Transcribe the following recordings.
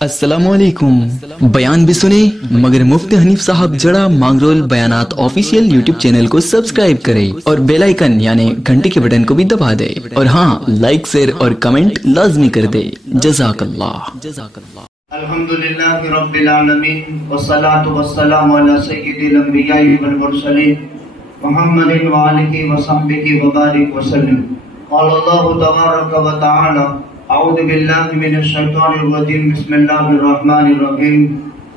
अस्सलामुअलैकुम। बयान भी सुने मगर मुफ्ती हनीफ साहब जड़ा मांगरोल बयानात ऑफिशियल यूट्यूब चैनल को सब्सक्राइब करे और बेल आइकन यानी घंटी के बटन को भी दबा दे और हाँ, लाइक शेयर और कमेंट लाजमी कर दे। जज़ाकल्लाह। अल्हम्दुलिल्लाहि रब्बिल आलमीन वस्सलातु वस्सलामु अला सय्यिदिल अंबिया'i वल मुरसलीन मुहम्मदिन व आलिहि व सहबिहि व बारिक वसल्लम। क़ाल अल्लाहु तबारक व तआला अऊज़ु बिल्लाहि मिनश शैतानिर रजीम बिस्मिल्लाहिर रहमानिर रहीम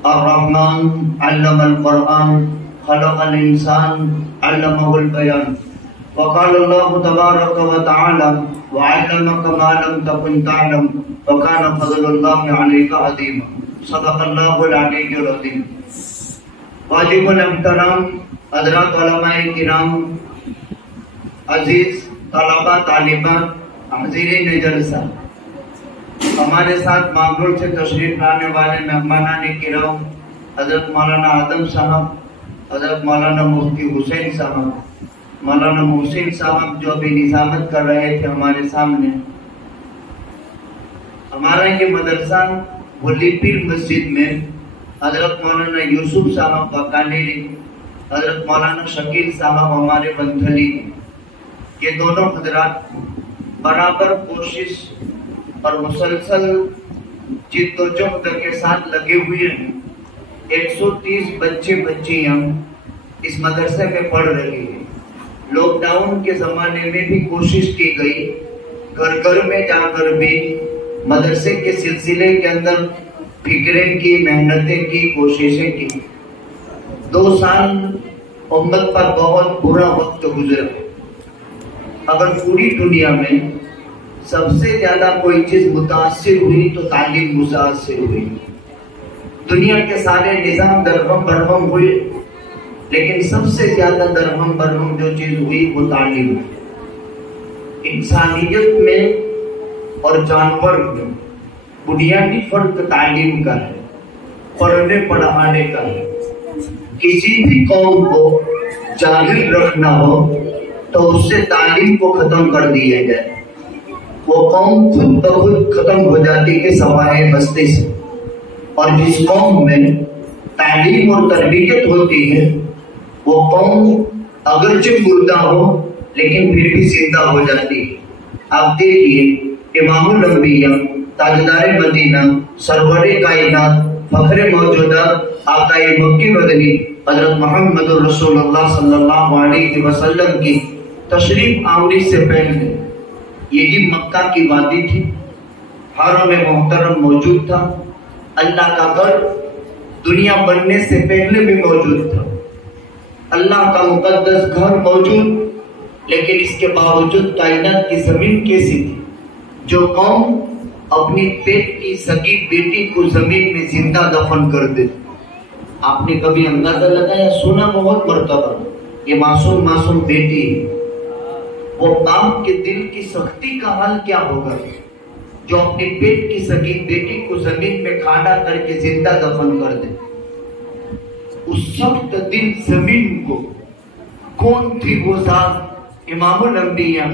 अर्रहमान अल्लमल कुरआन खलक़ल इंसान अल्लमहुल बयान व क़ाल अल्लाहु तबारक व तआला व अल्लमका मा लम तकुन तअलम व कान फज़लुल्लाहि अलैका अज़ीमा। सदक़ल्लाहुल अलीयुल अज़ीम। वाजिबुल एहतराम हज़रात उलमाए किराम, अजीज तलबा तालिबात, हाज़िरीन जलसा, हमारे साथ मांगरोल से तशरीफ लाने वाले मेहमानाने किराम हजरत मौलाना आदम साहब, हजरत मौलाना मुफ्ती हुसैन साहब, मौलाना मोहसिन साहब जो अभी निजामत कर रहे थे हमारे सामने। हमारा ये मदरसा वलीपीर मस्जिद में हजरत मौलाना यूसुफ साहब बकानेरी, हजरत मौलाना शकील साहब हमारे बंधली, ये दोनों हजरात बराबर कोशिश और मुसलसल जिद्दोजहद के साथ लगे हुए हैं। 130 बच्चे बच्चियां इस मदरसे में पढ़ रही हैं। लॉकडाउन के जमाने में भी कोशिश की गई, घर घर में जाकर भी मदरसे के सिलसिले के अंदर फिक्रें की, मेहनतें की, कोशिशें की। 2 साल उम्मत पर बहुत बुरा वक्त गुजरा। अगर पूरी दुनिया में सबसे ज्यादा कोई चीज मुतासिर हुई तो तालीम मुतासिर हुई। दुनिया के सारे निजाम दरहम बरहम हुए, लेकिन सबसे ज्यादा दरहम बरहम जो चीज हुई वो तालीम। इंसानियत में और जानवर में बुनियादी फर्क तालीम का है, पढ़ने पढ़ाने का है। किसी भी कौम को जाहिल रखना हो तो उससे तालीम को खत्म कर दिया जाए, वो कौम खुद ब खुद खत्म हो जाती है सवाए बस्ती से। और जिस कौम में तालीम और तरबियत होती है वो कौम अगरचे मुर्दा हो लेकिन फिर भी जिंदा हो जाती है। आप देखिए इमामुल अंबिया, ताजदार मदीना, सरवरे कायनात, फखरे मौजूदा, आकाए मक्की मदनी हजरत मोहम्मद रसूलुल्लाह सल्लल्लाहु अलैहि वसल्लम की तशरीफ आवरी से पहले यही मक्का की वादी थी। हरम मोहतरम मौजूद था। अल्लाह का घर दुनिया बनने से पहले भी मौजूद था। अल्लाह का मुकद्दस घर मौजूद, लेकिन इसके बावजूद कायनात की जमीन कैसी थी? जो कौम अपनी पेट की सगी बेटी को जमीन में जिंदा दफन कर दे। आपने कभी अंदाजा लगाया? सुना बहुत मर्तबा, ये मासूम मासूम बेटी, वो बाप के दिल की सख्ती का हाल क्या होगा जो अपने पेट की सगी बेटी को जमीन में खाड़ा करके जिंदा दफन कर दे। उस सख्त दिल जमीन को कौन थी वो जात? इमामुल अंबिया,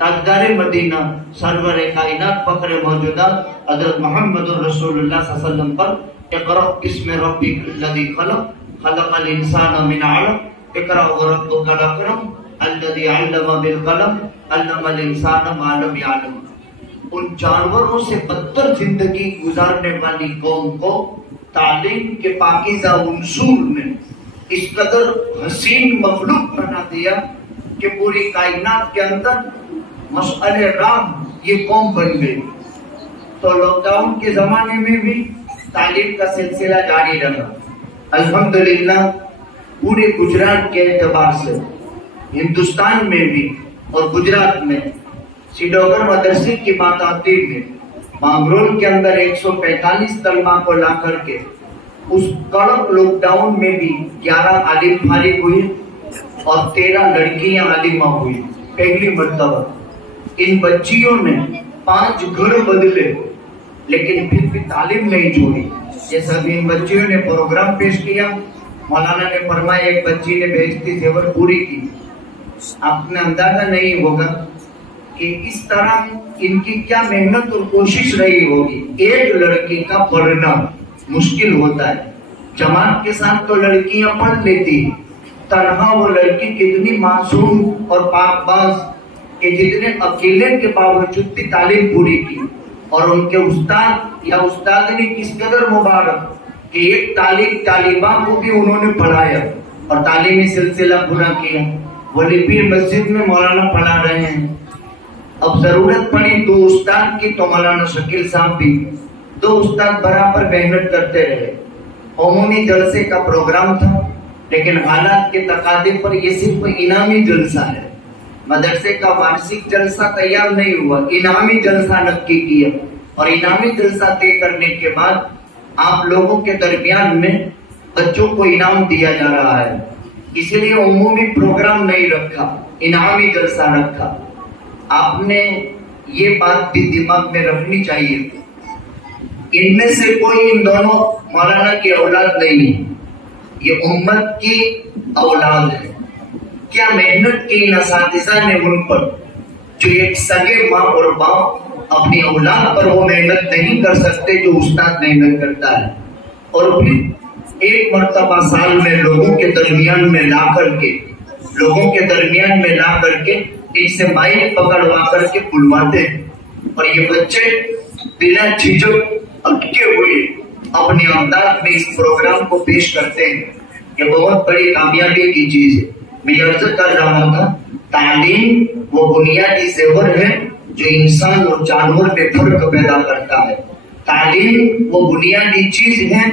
ताजदार मदीना, सरवरे कायनात, फखरे मौजूदा हजरत मोहम्मद रसूलुल्लाह सल्लल्लाहु अलैहि वसल्लम पर इक़रा बिस्मि रब्बिकल्लज़ी खलक़ खलक़ल इंसान मिन अलक़ इक़रा व रब्बुकल अकरम अल्लज़ी अल्लम बिल कलम अल्लमल इंसान मा लम यअलम। उन जानवरों से बदतर जिंदगी गुजारने वाली कौम को तालीम के पाकीज़ा उसूल ने इस कदर हसीन मखलूक बना दिया कि पूरी कायनात के अंदर मसअले राम ये कौम बन गई। तो लॉकडाउन के जमाने में भी तालीम का सिलसिला जारी रहा। अल्हम्दुलिल्लाह पूरे गुजरात के एतबार से हिंदुस्तान में भी और गुजरात में सिडोगर मदरसे की बात आती है। मांगरोल के अंदर 145 तलबा को ला करके उस कड़क लॉकडाउन में भी 11 आलिम फारिग हुई और 13 लड़कियां आलिमा हुई। पहली मर्तबा इन बच्चियों ने 5 घर बदले, लेकिन फिर भी तालीम नहीं छोड़ी। जैसा भी इन बच्चियों ने प्रोग्राम पेश किया, मौलाना ने फरमाया एक बच्ची ने बेइज्जती जेवर पूरी की। आपने अंदाजा नहीं होगा کہ اس طرح ان کی کیا محنت اور کوشش رہی ہوگی. ایک لڑکی کا پڑھنا مشکل ہوتا ہے، جماعت کے ساتھ تو لڑکیاں پڑھ لیتی ہیں، تنہا وہ لڑکی کتنی معصوم اور پاک باز کہ جتنے اکیلے کے باوجود بھی تعلیم پوری کی، اور ان کے استاد یا استادنی کس قدر مبارک کہ ایک طالبہ کو بھی انہوں نے پڑھایا اور تعلیمی سلسلہ پورا کیا. ولی پیر مسجد میں مولانا پڑھا رہے ہیں. اب ضرورت پڑی 2 استاد کی تو مولانا شکیل صاحب بھی 2 استاد برابر محنت کرتے رہے. عمومی جلسے کا پروگرام تھا، لیکن حالات کے تقاضے پر یہ صرف انعامی جلسہ ہے. مدرسے کا وارشک جلسہ تیار نہیں ہوا، انعامی جلسہ نکی کیا، اور انعامی جلسہ طے کرنے کے بعد آپ لوگوں کے درمیان میں بچوں کو انعام دیا جا رہا ہے. اس لیے عمومی پروگرام نہیں رکھا، انعامی جلسہ رکھا. آپ نے یہ بات بھی دماغ میں رکھنی چاہیے، ان میں سے کوئی ان دونوں مولانا کی اولاد نہیں ہے، یہ امت کی اولاد ہے. کیا محنت کی ان اساتذہ نے ان پر، جو ایک سگے ماں اور باپ اپنی اولاد پر وہ محنت نہیں کر سکتے جو استاد محنت کرتا ہے. اور پھر ایک مرتبہ سال میں لوگوں کے درمیان میں لا کر کے ان سے مائک پکڑوا کر کے بلواتے ہیں، اور یہ بچے بنا جھجک اٹکے ہوئے اپنے انداز میں اس پروگرام کو پیش کرتے ہیں. یہ بہت بڑی کامیابی کی چیز ہے. میں عرض کر رہا تھا، تعلیم وہ بنیادی زیور ہے جو انسان اور جانور میں فرق پیدا کرتا ہے. تعلیم وہ بنیادی چیز ہے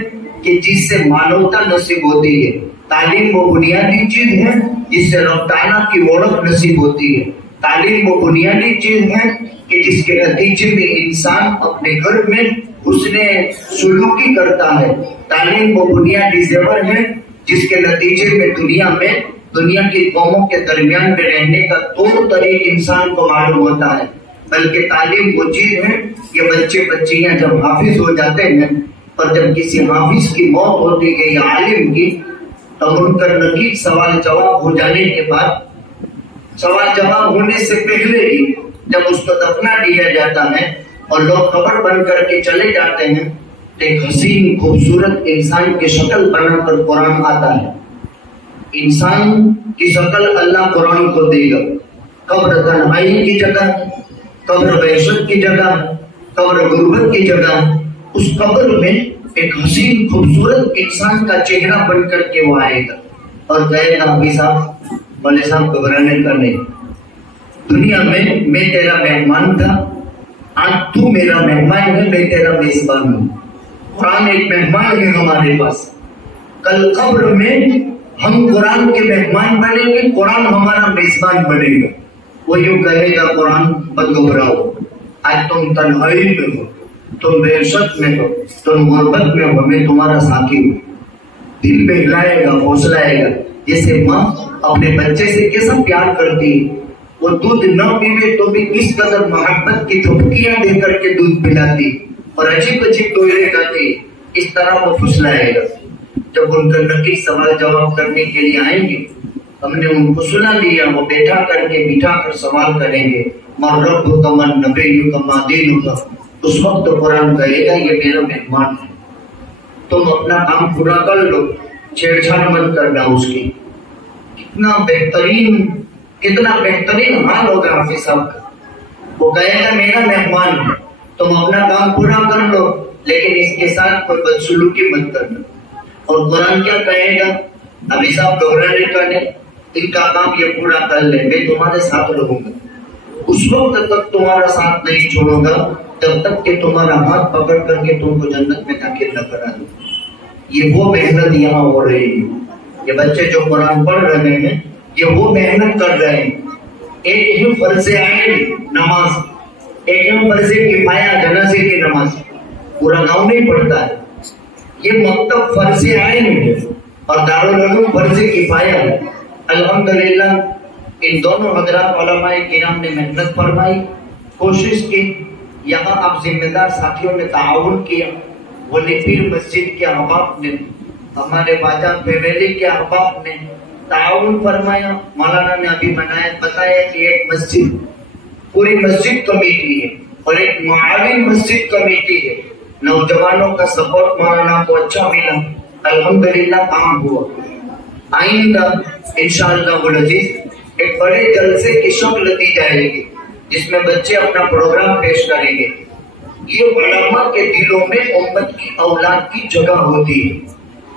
کہ جس سے مانوتا نصیب ہوتی ہے. تعلیم وہ بنیادی چیز ہے جس سے رب تعالیٰ کی اوڑھ نصیب ہوتی ہے. تعلیم وہ بنیادی چیز ہے کہ جس کے نتیجے میں انسان اپنے گھر میں حسن سلوکی کرتا ہے. تعلیم وہ بنیادی زیور ہے جس کے نتیجے میں دنیا کی قوموں کے درمیان میں رہنے کا طور طریق انسان کو معلوم ہوتا ہے. بلکہ تعلیم وہ چیز ہے، یہ بچے بچیاں جب حافظ ہو جاتے ہیں، اور جب کسی حافظ کی موت ہوتی ہے یا عالم کی، تو منکر نکیر سوال جواب ہو جانے کے بعد، سوال جواب ہونے سے پہلے ہی جب اس کو دفنا دیا جاتا ہے اور لوگ قبر بن کر کے چلے جاتے ہیں، تو ایک حسین خوبصورت انسان کی شکل بنا کر قرآن آتا ہے. انسان کی شکل اللہ قرآن کو دے گا. قبر تنہائی کی جگہ، قبر وحشت کی جگہ، قبر غربت کی جگہ، اس قبر میں ایک حسین خوبصورت انسان کا چہرہ بن کر کے وہ آئے گا اور کہے گا، ابھی صاحب مولوی صاحب گھبرانے کا نہیں، دنیا میں تیرا مہمان تھا، آج تو میرا مہمان ہے، میں تیرا میزبان ہوں. قرآن ایک مہمان ہے ہمارے پاس. کل قبر میں ہم قرآن کے مہمان بنیں گے، قرآن ہمارا میزبان بنے گا. وہ یوں کہے گا، قرآن مت گھبراؤ، آج تم تنہائی میں ہو، تم وحشت میں ہو، تم غربت میں ہو، میں تمہارا ساتھی ہوں. دل پہ ہلائے گا، حوصلائے گا. جیسے ماں اپنے بچے سے کیسا پیار کرتی ہے، وہ دودھ نہ پیوے تو بھی کس قدر محبت کی تھپکیاں دے کر کے دودھ پلاتی اور عجیب عجیب ٹوئلے کرتی، اس طرح وہ پھسلائے گا. جب ان کا نقی سوال جواب کرنے کے لیے آئیں گے، ہم نے ان کو سنا لیا، وہ بٹھا کر سوال کریں گے، مَا رَبُّكَ مَا نَبِيُّكَ مَا دِينُكَ. اس وقت قرآن کہے گا، یہ میرا مہمان ہے، تم اپنا کام پورا کر لو، چھیڑ چھاڑ مت کرنا اس کی. کتنا بہترین حال ہوگا حافظ صاحب کا. وہ کہے گا، میرا مہمان ہے، تم اپنا کام پورا کر لو، لیکن اس کے ساتھ کوئی بدسلوکی مت کرنا. اور قرآن کیا کہے گا، ابھی صاحب گھبرانے کا نہیں، ان کا کام یہ پورا کر لے، میں تمہارے ساتھ رہوں گا. اس وقت تک تمہارا ساتھ نہیں چھوڑوں گا جب تک کہ تمہارا ہاتھ پکڑ کر کے تم کو جنت میں داخل نہ کرا دوں. یہ وہ محنت یہاں ہو رہی ہے. یہ بچے جو قرآن پڑھ رہے ہیں، یہ وہ محنت کر رہے ہیں. ایک ہی فرض عین نماز، ایک ہی فرض کفایہ جنازے کی نماز پورا گاؤں نہیں پڑھتا ہے. یہ مکتب فرض عین ہے اور دارالعلوم فرض کفایہ ہے. الحمدللہ ان دونوں حضرات علماء کرام نے محنت فرمائی، کوشش کی. یہاں اب ذمہ دار ساتھیوں نے تعاون کیا. ولی پیر مسجد کے احباب نے، ہمارے باجا فیملی کے احباب نے تعاون فرمایا. مولانا نے ابھی بتایا کہ ایک مسجد पूरी मस्जिद कमेटी है और एक मुआविन मस्जिद कमेटी है। नौजवानों का सपोर्ट मौलाना को अच्छा मिला, अल्हम्दुलिल्लाह काम हुआ। आइंदा इंशाअल्लाह वल अजीज एक बड़े जलसे की शक्ल दी जाएगी जिसमें बच्चे अपना प्रोग्राम पेश करेंगे। ये उलमा के दिलों में उम्मत की औलाद की जगह होती है,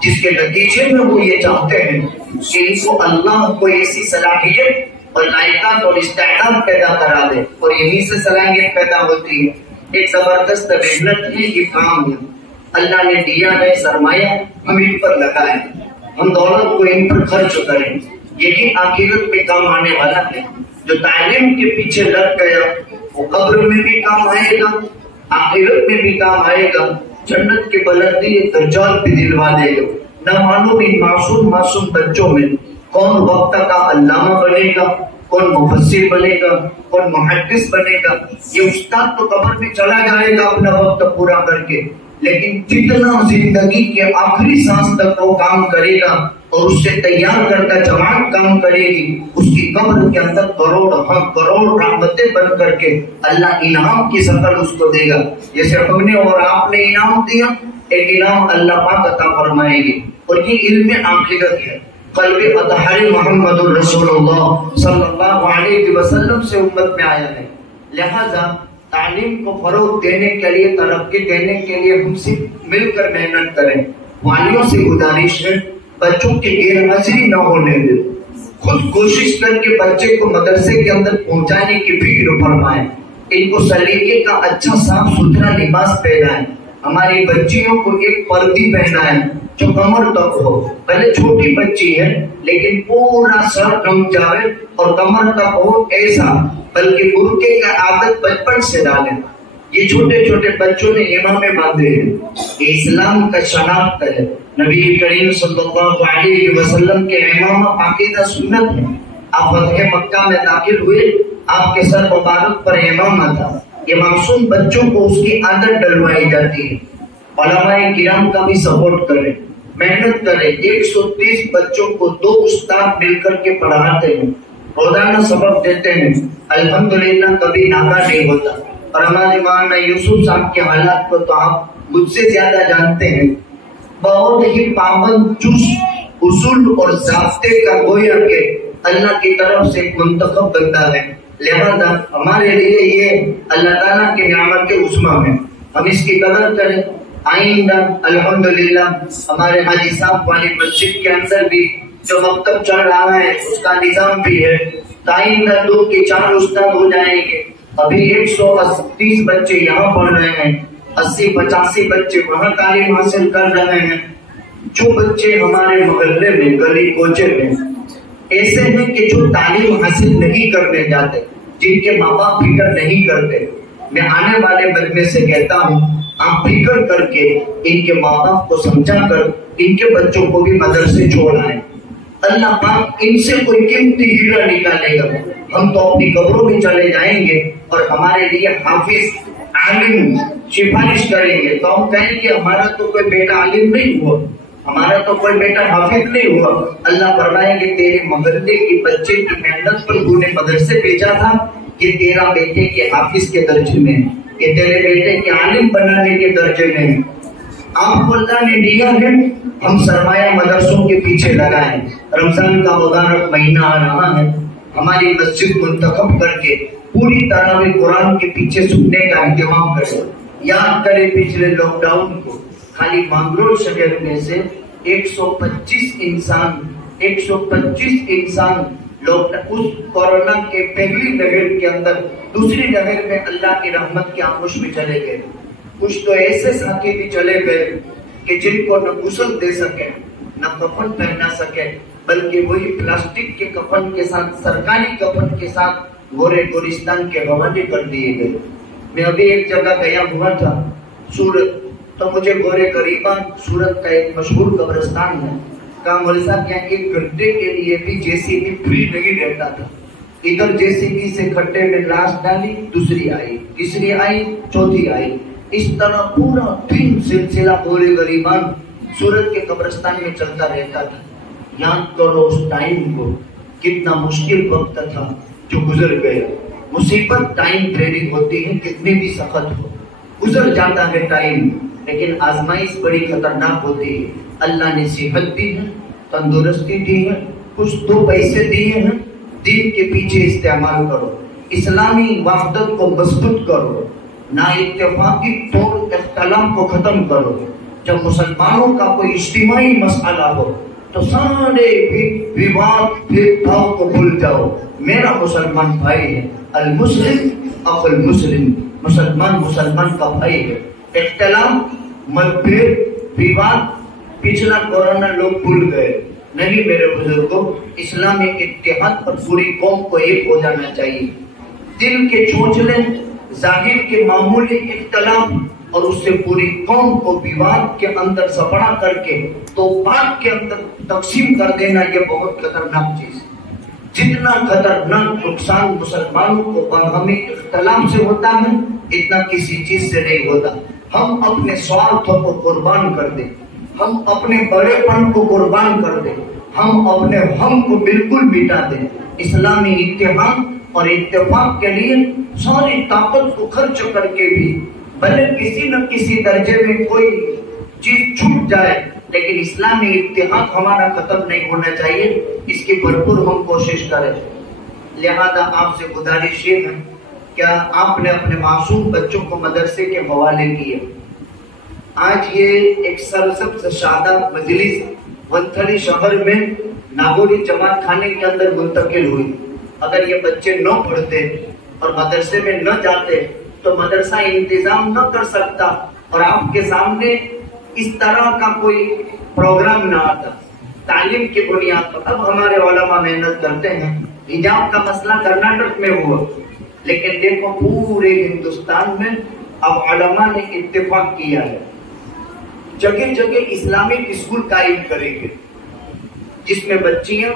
जिसके नतीजे में वो ये चाहते हैं कि इनको अल्लाह को ऐसी सलाहियत और लायकात और इस्तेदाद पैदा करा दे, और यहीं से सलाहियत पैदा होती है। एक जबरदस्त मेहनत है, ये काम है, अल्लाह ने दिया है सरमाया, हम इन पर लगाए, हम दौलत को इन पर खर्च करें, यही आखिरत में काम आने वाला है। जो तालीम के पीछे लग गया वो कब्र में भी काम आएगा, आखिरत में भी काम आएगा, जन्नत के बुलंदी दर्जात भी दिलवा देगा। न मालूम इन मासूम बच्चों में कौन वक्त का अल्लामा बनेगा, कौन मुफस्सिर बनेगा, कौन मुहद्दिस बनेगा। ये उस्ताद तो कब्र में चला जाएगा अपना वक्त पूरा करके, लेकिन जितना जिंदगी के आखिरी सांस तक वो काम करेगा और उससे तैयार करता जमात काम करेगी, उसकी कब्र के अंदर करोड़ रहमतें बन करके अल्लाह इनाम की शक्ल उसको देगा। जैसे हमने और आपने इनाम दिया, एक इनाम अल्लाह पाक अता फरमाएंगे, और ये इल्म आखिरत है। कल्बे अतहरी मोहम्मदुर रसूलुल्लाह सल्लल्लाहु अलैहि वसल्लम से उम्मत में आया है। लिहाजा तालीम को फरोग देने के लिए, तरक्की देने के लिए हमसे मिलकर मेहनत करें। वालियों से गुजारिश है, बच्चों की गैरहाजिरी न होने दे, खुद कोशिश करके बच्चे को मदरसे के अंदर पहुंचाने की फिक्र फरमाएं, इनको सलीके का अच्छा साफ सुथरा लिबास पहनाएं। हमारी बच्चियों को एक पर्दी पहनाएं जो कमर तक हो, भले छोटी बच्ची है लेकिन पूरा सर ढक जाए और कमर तक हो ऐसा, बल्कि बुर्के का आदत बचपन से डालें। ये छोटे छोटे बच्चों ने इमामे बांधे हैं, ये इस्लाम का शनाख्त है। नबी करीम सल्लल्लाहु अलैहि वसल्लम के इमामा पाकीज़ा सुन्नत है। आप फतह मक्का में दाखिल हुए, आपके सर मुबारक पर इमामा था। ये मासूम बच्चों को उसकी आदत डलवाई जाती है। उलमाए किराम का भी सपोर्ट करें, मेहनत करें। 130 बच्चों को 2 उस्ताद मिलकर के पढ़ाते हैं, रोजाना सबक देते हैं, अल्हम्दुलिल्लाह कभी नागा नहीं होता। और हमारे मौलाना यूसुफ साहब के हालात को तो आप मुझसे ज्यादा जानते हैं, बहुत ही पाबंद चुस्त उसूल और ज़ाब्ते का गोया के अल्लाह की तरफ से मुंतखब बंदा है। लिहाजा हमारे लिए ये अल्लाह ताला की नियामत के उस्मा है, हम इसकी कदर करें। आइंदा अल्हम्दुलिल्लाह हमारे हाजी साहब वाली मस्जिद के अंदर भी जो मकतब चल रहा है उसका निजाम भी है। आइंदा 2 के 4 उस्ताद हो जाएंगे। अभी 130 बच्चे यहाँ पढ़ रहे हैं, 80-85 बच्चे वहाँ तालीम हासिल कर रहे हैं। जो बच्चे हमारे मोहल्ले में, गली कोचे में ऐसे हैं कि जो तालीम हासिल नहीं करने जाते, जिनके माँ बाप फिक्र नहीं करते, मैं आने वाले मजमे से कहता हूँ आप फिक्र करके इनके माँ बाप को समझा कर इनके बच्चों को भी मदरसे छोड़ आए। अल्लाह पाक इनसे कोई कीमती हीरा निकालेगा। हम तो अपनी कब्रों में चले जाएंगे और हमारे लिए हाफिज आलिम सिफारिश करेंगे, तो हम कहेंगे हमारा तो कोई बेटा आलिम नहीं हुआ, हमारा तो कोई बेटा हाफिज नहीं हुआ। अल्लाह फरमाएंगे तेरे मोहल्ले के बच्चे की मेहनत पर तूने मदरसे भेजा था, ये तेरा बेटे के हाफिज के दर्जे में, ये तेरे बेटे के आलिम बनाने के दर्जे में। आपको अल्लाह ने दिया है, हम सरमाया मदरसों के पीछे लगाए। रमजान का मुबारक महीना आ रहा है, हमारी मस्जिद मुंतखब करके पूरी तरह कुरान के पीछे सुनने का इंतजाम करें। याद करें पिछले लॉकडाउन को खाली मांगरोल शहर में से 125 इंसान लोग उस कोरोना के पहली लहर के अंदर दूसरी लहर में अल्लाह की रहमत के आगोश में चले गए। कुछ तो ऐसे साथी भी चले गए कि जिनको न गुस्ल दे सके, न कफन पहना सके, बल्कि वही प्लास्टिक के कफन के साथ, सरकारी कफन के साथ गोरे गोरिस्तान के हवाले कर दिए गए। मैं अभी एक जगह गया हुआ था, सूरत, तो मुझे गोरे गरीबान सूरत का एक मशहूर कब्रिस्तान है, कहा मौलवी साहब यहाँ 1 घंटे के लिए भी जेसीबी फ्री नहीं रहता था। इधर जेसीबी से खड्डे में लाश डाली, दूसरी आई, तीसरी आई, चौथी आई, इस तरह पूरा 3 सिलसिला गोरे गरीबान सूरत के कब्रिस्तान में चलता रहता था। याद करो उस टाइम को, कितना मुश्किल वक्त था जो गुजर गया। मुसीबत टाइम ट्रेडिंग होती है, कितनी भी सख्त हो, गुजर जाता है टाइम, लेकिन आजमाइश बड़ी खतरनाक होती है। अल्लाह ने सेहत दी है, तंदुरुस्ती दी है, कुछ दो पैसे दिए हैं, दीन के पीछे इस्तेमाल करो, इस्लामी वहदत को मजबूत करो, ना इत्तेफाकी तोड़ इख्तिलाफ को खत्म करो। जब मुसलमानों का कोई इज्तिमाई मसला हो तो सारे विवाद भेदभाव को भूल जाओ। मेरा मुसलमान भाई है, अल मुस्लिम अखुल मुस्लिम, मुसलमान मुसलमान का भाई है। इख्तिलाफ, मतभेद, विवाद पिछला कोरोना लोग भूल गए। नहीं मेरे बुजुर्गों, इस्लामी इत्तेहाद पर पूरी कौम को एक हो जाना चाहिए। दिल के चोचले, जाहिर के मामूली इख्तिलाफ और उससे पूरी कौम को विवाद के अंदर सपड़ा करके तो बात के अंदर तकसीम कर देना, ये बहुत खतरनाक चीज। जितना खतरनाक नुकसान मुसलमानों को बाहमी इख्तिलाफ से होता है, इतना किसी चीज से नहीं होता। हम अपने स्वार्थों को कुर्बान कर दें, हम अपने बड़ेपन को कुर्बान कर दें, हम अपने हम को बिल्कुल मिटा दें। इस्लामी इत्तेहाद और इत्तेफाक के लिए सारी ताकत को खर्च करके भी भले किसी न किसी दर्जे में कोई चीज छूट जाए, लेकिन इस्लामी इत्तेहाद हमारा खत्म नहीं होना चाहिए। इसकी भरपूर हम कोशिश करें। लिहाजा आपसे गुजारिश ये है, क्या आपने अपने मासूम बच्चों को मदरसे के हवाले किए? आज ये एक सरसब्ज़ शादाब मजलिस वंथली शहर में नागोरी जमात खाने के अंदर मुंतकिल हुई। अगर ये बच्चे न पढ़ते और मदरसे में न जाते तो मदरसा इंतजाम न कर सकता और आपके सामने इस तरह का कोई प्रोग्राम न आता तालीम की बुनियाद पर। अब हमारे उलमा मेहनत करते हैं। हिजाब का मसला कर्नाटक में हुआ, लेकिन देखो पूरे हिंदुस्तान में अब उलमा ने इत्तेफाक किया है, जगह जगह इस्लामिक स्कूल कायम करेंगे, जिसमें बच्चियां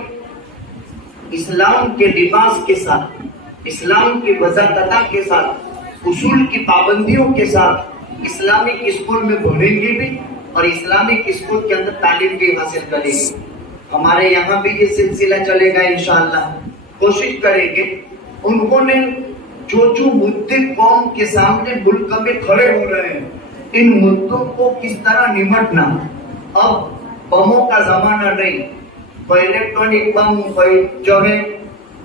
इस्लाम के लिबास के साथ, इस्लाम की वज़ाकता के साथ, उसूल की पाबंदियों के साथ इस्लामिक स्कूल में पढ़ेंगे भी और इस्लामिक स्कूल के अंदर तालीम भी हासिल करेंगे। हमारे यहाँ भी ये सिलसिला चलेगा इंशाअल्लाह। कोशिश करेंगे। उन्होंने जो मुद्दे कौम के सामने मुल्क में खड़े हो रहे हैं, इन मुद्दों को किस तरह निपटना। अब बमों का जमाना नहीं, इलेक्ट्रॉनिक बम जो है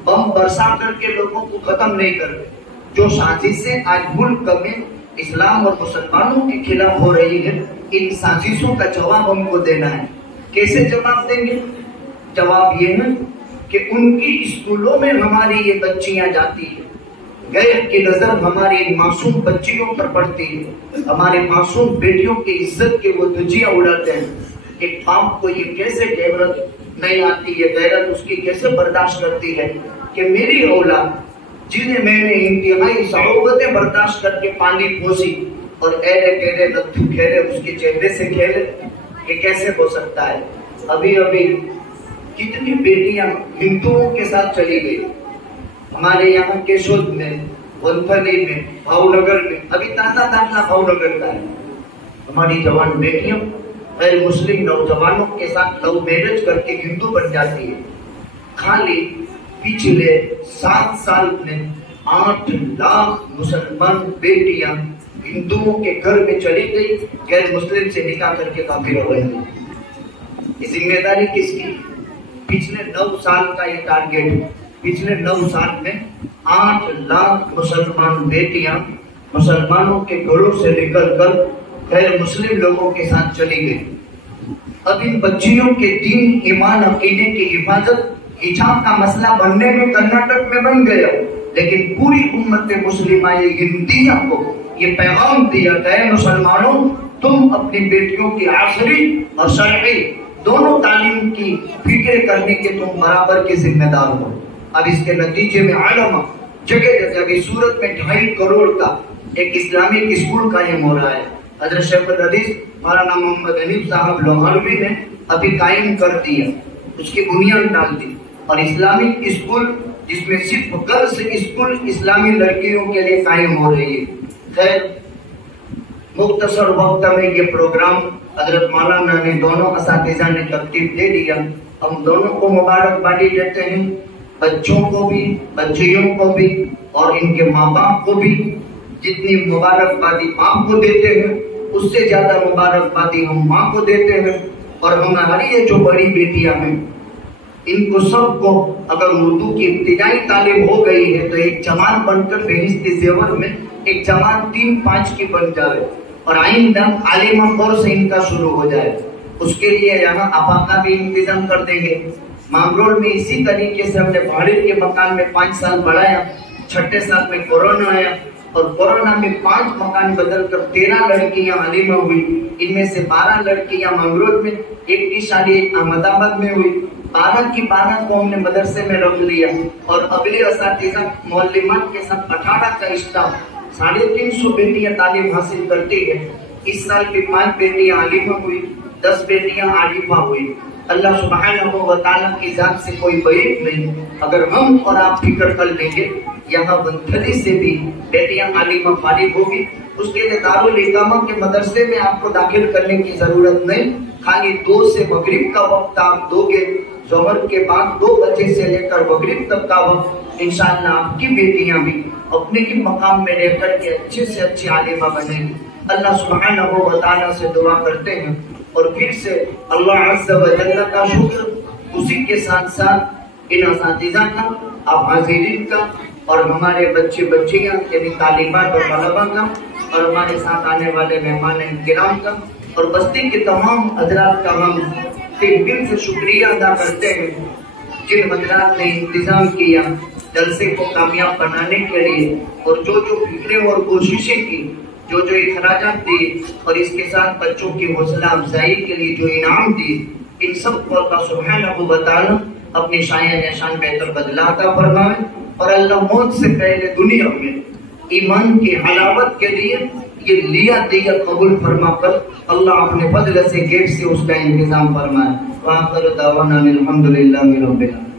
बम बरसा करके लोगों को खत्म नहीं करते। जो साजिशें आज मुल्क में इस्लाम और मुसलमानों के खिलाफ हो रही है, इन साजिशों का जवाब हमको देना है। कैसे जवाब देंगे? जवाब ये है कि उनकी स्कूलों में हमारी ये बच्चियां जाती है, गैर की नजर हमारी इन मासूम बच्चियों पर पड़ती है, हमारे मासूम बेटियों की इज्जत के वो धज्जियां उड़ाते हैं। एक बाप को ये कैसे गैरत नहीं आती है, गैरत उसकी कैसे बर्दाश्त करती है कि मेरी औलाद जिन्हें मैंने इंतहाई सौबतें बर्दाश्त करके पानी पोसी और ऐरे गहरे लत्थू खेले उसके चेहरे से खेले, ये कैसे हो सकता है? अभी अभी कितनी बेटियां हिंदुओं के साथ चली गई। हमारे यहाँ केशोद में, वंथली में, भावनगर में, अभी ताजा दाखला भावनगर का है। हमारी जवान बेटियां गैर मुस्लिम नौजवानों के साथ लव मैरिज करके हिंदू बन जाती है। खाली पिछले 7 साल में 8 लाख मुसलमान बेटियां हिंदुओं के घर में चली गई, गैर मुस्लिम से निकाह करके काफिर हो गई। ये जिम्मेदारी किसकी? पिछले 9 साल का ये टारगेट। पिछले 9 साल में 8 लाख मुसलमान बेटियां मुसलमानों के घरों से निकलकर गैर मुस्लिम लोगों के साथ चली गई। अब इन बच्चियों के दीन, ईमान, अकीदे की हिफाजत, हिजाब का मसला बनने में कर्नाटक में बन गया, लेकिन पूरी उम्मत मुस्लिमा हिंदिया को ये पैगाम दिया गया, मुसलमानों तुम अपनी बेटियों की आखिरी और शरई दोनों तालीम की फिक्र करने के तुम बराबर के जिम्मेदार हो। अब इसके नतीजे में आलमा जगह जगह, अभी सूरत में 2.5 करोड़ का एक इस्लामिक स्कूल कायम हो रहा है। हजरत शेख हदीस मौलाना मोहम्मद हनीफ साहब लोहारवी ने अभी कायम कर दिया, उसकी बुनियाद डाल दी। और इस्लामिक स्कूल जिसमें सिर्फ गर्ल्स स्कूल इस्लामी लड़कियों के लिए कायम हो रही है। खैर मुख्तसर वक्त में ये प्रोग्राम हजरत मौलाना ने दोनों असातिज़ा ने तरतीब दे दिया। हम दोनों को मुबारकबादी देते हैं। بچوں کو بھی، بچیوں کو بھی اور ان کے ماں باپ کو بھی جتنی مبارکبادی باپ کو دیتے ہیں اس سے زیادہ مبارکبادی ہم ماں کو دیتے ہیں۔ اور ہماری یہ جو بڑی بیٹیاں ہیں ان کو سب کو اگر اردو کی ابتدائی تعلیم ہو گئی ہے تو ایک جماعت بن کر فہرست زیور میں ایک جماعت 3-5 کی بن جائے اور آئندہ عالمہ کورس ان کا شروع ہو جائے۔ اس کے لیے یہاں آبا کا بھی انتظام کر دیں گے۔ مانگرول میں اسی طریقے سے ہم نے بھاڑے کے مکان میں 5 سال بڑھایا، 6 سال میں کورونا آیا اور کورونا میں 5 مکان بدل کر 13 لڑکیاں عالمہ ہوئی۔ ان میں سے 12 لڑکیاں مانگرول میں، ایک کی شادی احمد آباد میں ہوئی۔ 12 کی 12 کو ہم نے مدرسے میں رکھ لیا اور اگلے اساتذہ معلمات کے ساتھ 18 کا اسٹاف 350 بیٹیاں تعلیم حاصل کرتی ہیں۔ اس سال بھی 5 بیٹیاں عالمہ ہوئی، 10 بیٹیاں عارفہ ہوئی۔ اللہ سبحانہ و تعالیٰ کی ذات سے کوئی بعید نہیں، اگر ہم اور آپ فکر کر لیں گے یہاں بنتھلی سے بھی بیٹیاں عالمہ فارغ ہوگی۔ اس کے لیے دارالاقامہ کے مدرسے میں آپ کو داخل کرنے کی ضرورت نہیں، خالی 2 سے مغرب کا وقت آپ دو گے، ظہر کے بعد 2 بجے سے لے کر مغرب تک کا وقت، انشاءاللہ آپ کی بیٹیاں بھی اپنے ہی مقام میں رہ کر کے اچھے سے اچھی عالمہ بنیں گی۔ اللہ سبحانہ و تعالیٰ سے دعا کرتے ہیں اور پھر سے اللہ عز و جل کا شکر، اسی کے ساتھ ساتھ ان اساتذہ کا، آپ حاضرین کا اور ہمارے بچے بچیاں یعنی طالبات اور طلباء کا اور ہمارے ساتھ آنے والے مہمان کرام کا اور بستی کے تمام حضرات کا ہم دل سے شکریہ ادا کرتے ہیں جن حضرات نے انتظام کیا جلسے کو کامیاب بنانے کے لیے اور جو فکریں اور کوششیں کی، جو اخراجات دی اور اس کے ساتھ بچوں کی حوصلہ افزائی کے لیے جو انعام دی، ان سب کو اللہ سبحانہ و تعالیٰ اپنی شایان نشان بہتر بدلہ عطا فرمائے اور اللہ موت سے پہلے دنیا میں ایمان کی حلاوت کے لیے یہ لیا دیا قبول فرما کر اللہ اپنے فضل سے غیب سے اس کا انتظام فرمائے۔ وآخر دعوانا الحمدللہ رب العالمین۔